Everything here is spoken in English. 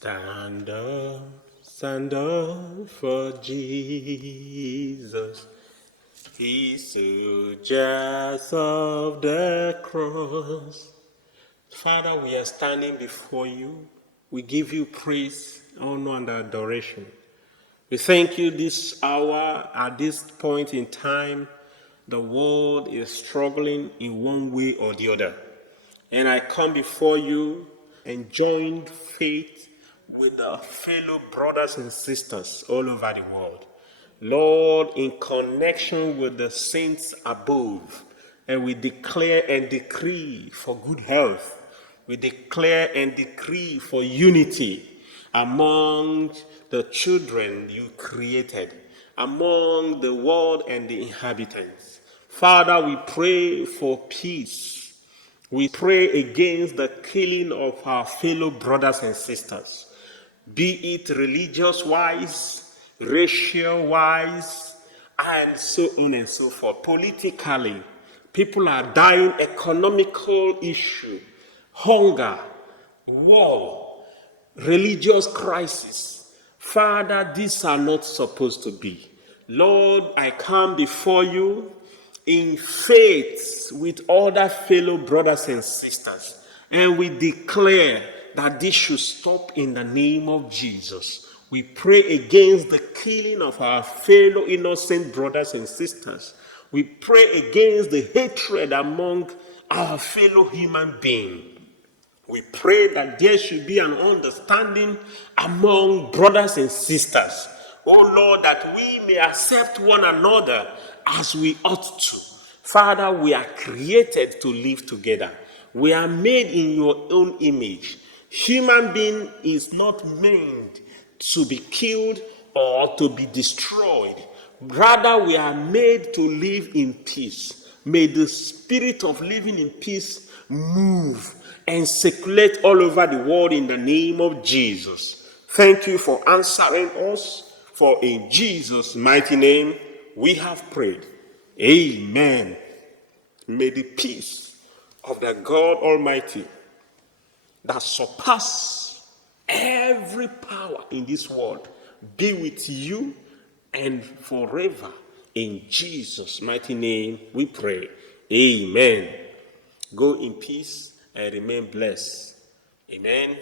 Stand up for Jesus. He's soldiers of the cross. Father, we are standing before you. We give you praise, honor, and adoration. We thank you this hour, at this point in time. The world is struggling in one way or the other. And I come before you and join faith with the fellow brothers and sisters all over the world. Lord, in connection with the saints above, and we declare and decree for good health. We declare and decree for unity among the children you created, among the world and the inhabitants. Father, we pray for peace. We pray against the killing of our fellow brothers and sisters, be it religious-wise, racial-wise, and so on and so forth. Politically, people are dying, economical issue, hunger, war, religious crisis. Father, these are not supposed to be. Lord, I come before you in faith with other fellow brothers and sisters, and we declare that this should stop in the name of Jesus. We pray against the killing of our fellow innocent brothers and sisters. We pray against the hatred among our fellow human beings. We pray that there should be an understanding among brothers and sisters. Oh Lord, that we may accept one another as we ought to. Father, we are created to live together. We are made in your own image. Human being is not made to be killed or to be destroyed. Rather, we are made to live in peace. May the spirit of living in peace move and circulate all over the world in the name of Jesus. Thank you for answering us, for in Jesus' mighty name we have prayed. Amen. May the peace of the God Almighty that surpasses every power in this world be with you and forever. In Jesus' mighty name we pray. Amen. Go in peace and remain blessed. Amen.